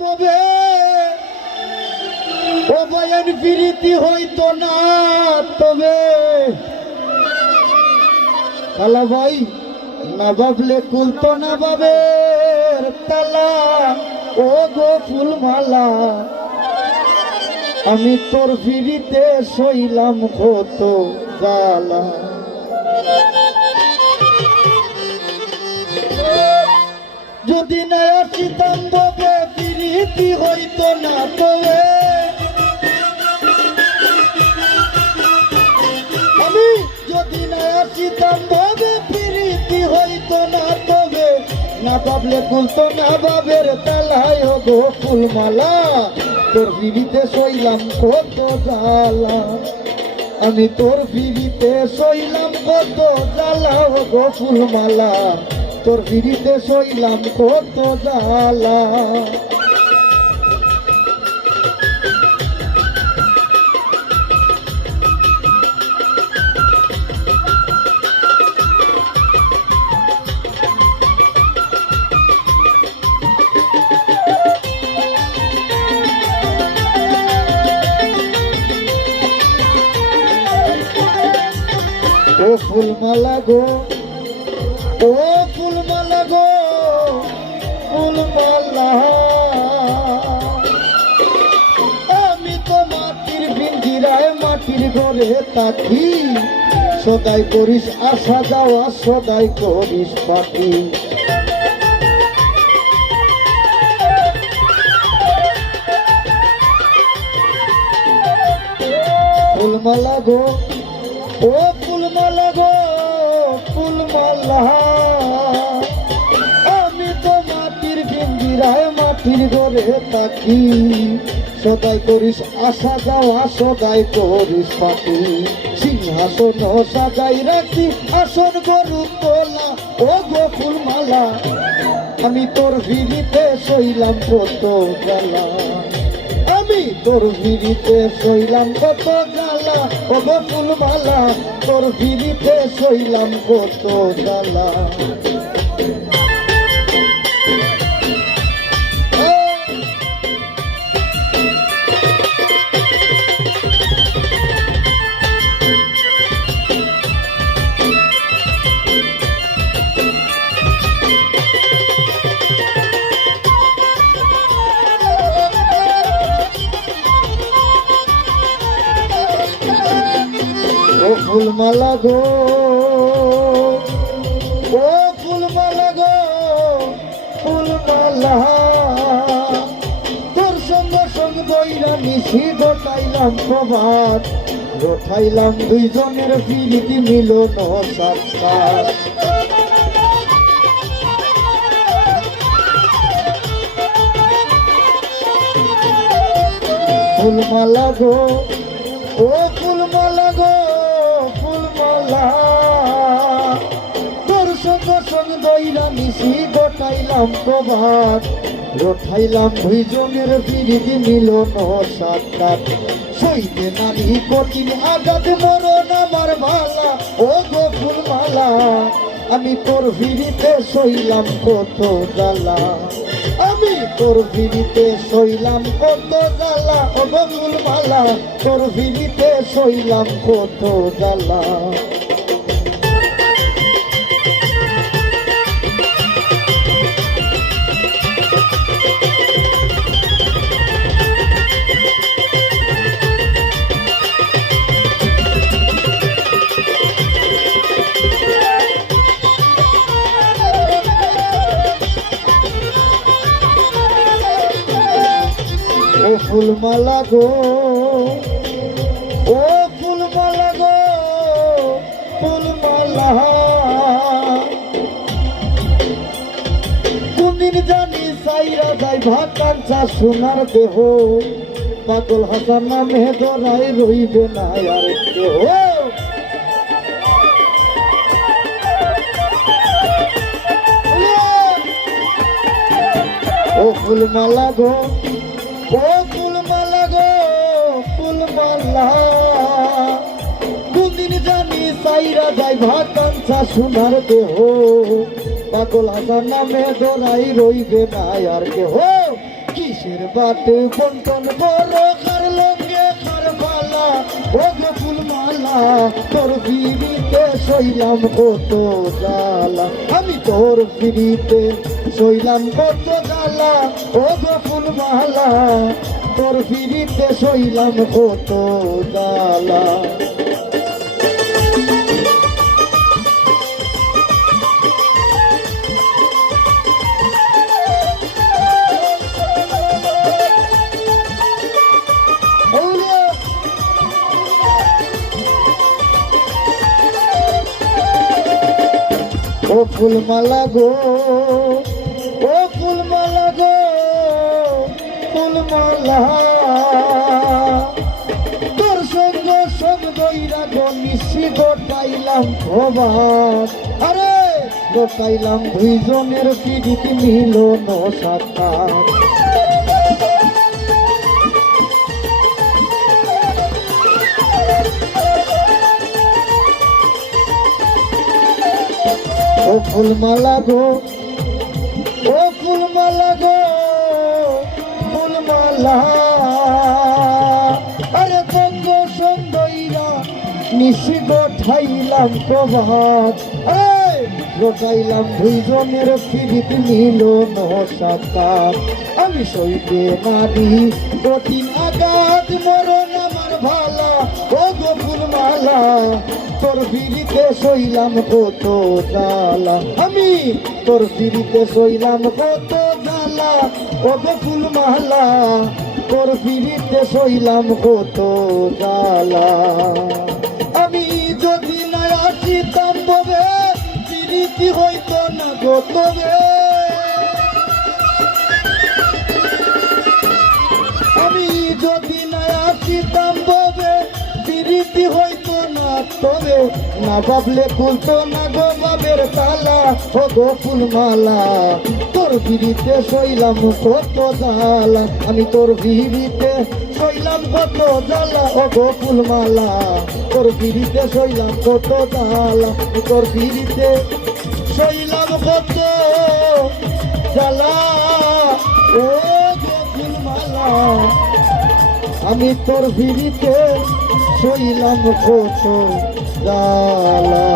তবে ও বয়ান ফিরিতি হইতো না, তবে কালা ভাই, না ভাবলে কুলতো না বাবের তালা। ও গো ফুলমালা, আমি তোর ফিরিতে সইলাম কত গালা যদি না আসিতাম ফিরিতি হইতো না তবে আমি যদি না আসিতাম তবে ফিরিতি হইতো না তবে না ভাবলে খুলতো না বাবের তালায় গো ফুলমালা। তোর ফিরিতে সইলাম কত জ্বালা। আমি তোর ফিরিতে সইলাম কত জ্বালা গো ফুলমালা। তোর ফিরিতে সইলাম কত জ্বালা। ফুলমালা গো, ও ফুলমালা গো, ফুলমালা। আমি তো মাটির পিঞ্জিরায় মাটির ঘরে থাকি, সদাই করিস আসা যাওয়া, সদাই করিস পাখি ফুলমালা গো, ও আমি তো মাটির পিঞ্জিরায় মাটির ঘরে থাকি। সদাই করিস আসা যাওয়া, সদাই করিস পাখি সিংহাসন সাজাই রাখি আসন গরু তোলা। ও গো ফুলমালা, আমি তোর ভিড়িতে সইলাম কত জ্বালা আমি তোর ভিড়িতে শৈলাম কত জ্বালা গো ফুলমালা। তোর ভিড়িতে শৈলাম কত জ্বালা। ফুলমালা গো, ও ফুলমালা গো, ফুলমালা। তোর সঙ্গ সঙ্গ বইরা নিশি গোটাইলাম প্রভাত গোটাইলাম দুইজনের ফিরিতি মিলন সাক্ষাৎ। ফুলমালা গো, ও প্রভাত রোঠাইলাম দুইজনের বিরিদি মিলন সাক্ষাৎ। সইতে নারী কঠিন আঘাত, মরণ আমার ভালা ও গো ফুলমালা, আমি তোর ভিড়িতে সইলাম কত জ্বালা। আমি তোর ভিড়িতে সইলাম কত জ্বালা। ও গো ফুলমালা, তোর ভিড়িতে সইলাম কত জ্বালা। ফুলমালা গো, ও ফুলমালা গো, ফুলমালা। কোনদিন জানি সাইরা যাই ভাকাঞ্চা সোনার দেহ, পাগল হাসান নামে দরাই রইবে না আর দেহ ও ফুলমালা গো, ও যাই ভাকাঞ্চা সোনার দেহ। পাগল হাসান নামে দোরাই রইবে না আর কেহ। কিসের বাটে বন্টন বড় খার লঙ্গে খার বালা ও ফুলমালা তোর বিড়িতে শৈলাম কত জ্বালা। আমি তোর বিড়িতে শৈলাম কত জ্বালা। ও গো ফুলমালা তোর বিড়িতে শৈলাম কত জ্বালা। ও ফুলমালা গো, ও ফুলমালা গো, ফুলমালা। তোর সঙ্গ সঙ্গ ইরা গো, নিশি গোটাইলাম প্রভাত আরে, গোটাইলাম দুইজনের পিড়িত মিলন সাক্ষাৎ। ও ফুলমালা গো, ও ফুলমালা গো, ফুলমালা। আরে বঙ্গ সুন্দরীরা নিশি গোঠাইলাম প্রভাত। আরে গোটাইলাম দুইজনের ফিরিত নিল নসাতার আমি সইতে নারী কঠিন আঘাত মরণ আমার ভালা। ও গো তোর বিড়িতে শৈলাম কত জ্বালা। আমি তোর বিড়িতে শৈলাম কত জ্বালা ও গো ফুলমালা তোর বিড়িতে শৈলাম কত জ্বালা। আমি যদি না আসিতাম ববে বিড়িতি হইতো না গো তবে। আমি যদি না আসিতাম ববে বিরীতি হইতো না তবে, না ভাবলে খুলতো না গো বাবের তালা। ও গো ফুলমালা, তোর বিড়িতে শৈলাম কত জ্বালা। আমি তোর বিড়িতে শৈলাম কত জ্বালা। ও গো ফুলমালা, তোর বিড়িতে শৈলাম কত জ্বালা। তোর বিড়িতে শৈলাম কত জ্বালা। ও গো ফুলমালা, আমি তোর ভিড়িতে শৈলাম কত জ্বালা